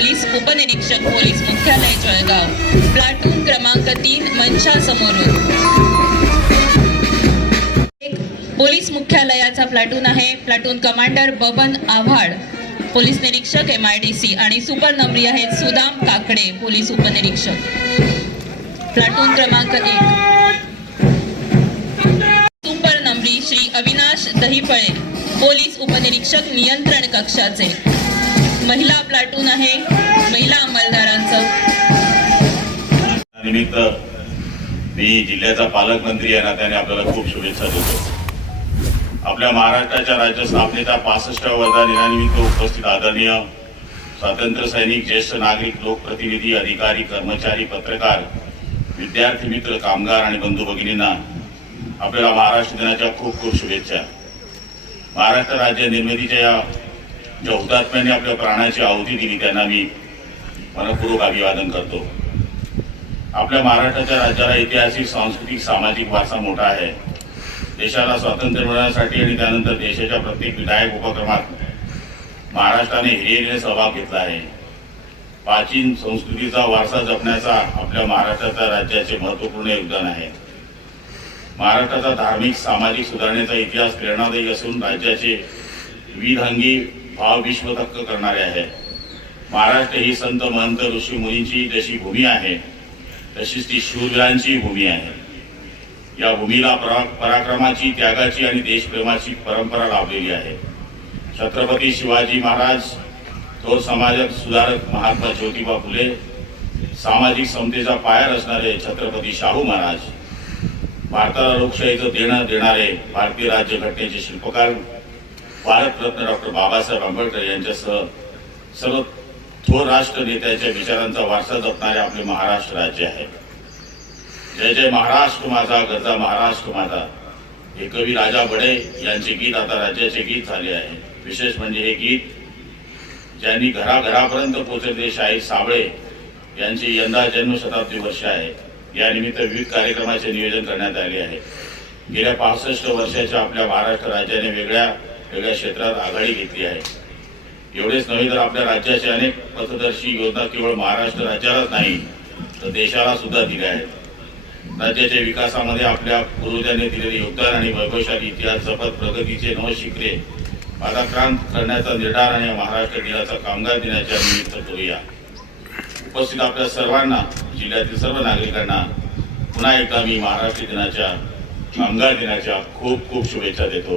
Police उपनिरीक्षक police मुख्यालय Jalgaon. Platoon क्रमांक तीन मंचासमोरून एक पोलीस मुख्यालयाचा प्लाटून आहे. Platoon commander Baban Avhad police निरीक्षक एम आय डी सी आणि सुपर नंबरी आहेत सुदाम काकडे पोलीस उपनिरीक्षक. प्लाटून क्रमांक एक. सुपर नंबरी श्री अविनाश दहिपळे पोलीस उपनिरीक्षक नियंत्रण कक्षाचे. महिला प्लाटून आहे महिला अंमलदारांचं निमित्त मी जिल्ह्याचा पालकमंत्री या नात्याने आपल्याला खूप शुभेच्छा देतो. आपल्या महाराष्ट्राच्या राज्य स्थापनेच्या पासष्टाव्या वर्धा दिनानिमित्त उपस्थित आदरणीय स्वातंत्र्य सैनिक ज्येष्ठ नागरिक लोकप्रतिनिधी अधिकारी कर्मचारी पत्रकार विद्यार्थी मित्र कामगार आणि बंधू भगिनींना आपल्याला महाराष्ट्र दिनाच्या खूप खूप शुभेच्छा. महाराष्ट्र राज्य निर्मितीच्या या ज्या हुतात्म्याने आपल्या प्राणाची आहुती दिली त्यांना मी. मनपूर्वक अभिवादन करतो. आपल्या महाराष्ट्राच्या राज्याला ऐतिहासिक सांस्कृतिक सामाजिक वारसा मोठा आहे. देशाला स्वातंत्र्य मिळवण्यासाठी आणि त्यानंतर देशाच्या प्रत्येक विधायक उपक्रमात महाराष्ट्राने हिरेने सहभाग घेतला आहे. प्राचीन संस्कृतीचा वारसा जपण्याचा आपल्या महाराष्ट्राच्या राज्याचे महत्त्वपूर्ण योगदान आहे. महाराष्ट्राचा धार्मिक सामाजिक सुधारणेचा इतिहास प्रेरणादायी असून राज्याचे विविधांगी भाव विश्वतक्क करणारे आहे महाराष्ट्र ही संत महंत ऋषी मुनींची जशी भूमी आहे तशीच ती शूरवीरांची भूमी आहे. या भूमीला परा- पराक्रमाची त्यागाची आणि देशप्रेमाची परंपरा लाभलेली आहे. छत्रपती शिवाजी महाराज थोर समाजक सुधारक महात्मा ज्योतिबा फुले सामाजिक समतेचा पाया असणारे छत्रपती शाहू महाराज भारताला लोकशाहीचं देणं देणारे भारतीय राज्यघटनेचे शिल्पकार भारतरत्न डॉक्टर बाबासाहेब आंबेडकर यांच्यासह सर्व थोर राष्ट्र नेत्याच्या विचारांचा वारसा जपणारे आपले महाराष्ट्र राज्य आहे. जय जय महाराष्ट्र माझा गरजा महाराष्ट्र माझा. हे कवी राजा बडे यांचे गीत आता राज्याचे गीत झाले आहे. विशेष म्हणजे हे गीत ज्यांनी घराघरापर्यंत पोहोचले शाहीर साबळे यांची यंदा जन्मशताब्दी वर्ष आहे. यानिमित्त विविध कार्यक्रमाचे नियोजन करण्यात आले आहे. गेल्या पासष्ट वर्षाच्या आपल्या महाराष्ट्र राज्याने वेगळ्या वेगळ्या क्षेत्रात आघाडी घेतली आहे. एवढेच नव्हे तर आपल्या राज्याचे अनेक पथदर्शी योजना केवळ महाराष्ट्र राज्यालाच नाही तर देशाला सुद्धा दिल्या आहेत. राज्याच्या विकासामध्ये आपल्या पूर्वजांनी दिलेले योगदान आणि वैभवशाली इतिहास जपत प्रगतीचे नव शिकरे पादाक्रांत करण्याचा निर्धार आणि महाराष्ट्र दिनाचा कामगार दिनाच्या निमित्त करूया. उपस्थित आपल्या सर्वांना जिल्ह्यातील सर्व नागरिकांना पुन्हा एकदा मी महाराष्ट्र दिनाच्या कामगार दिनाच्या खूप खूप शुभेच्छा देतो.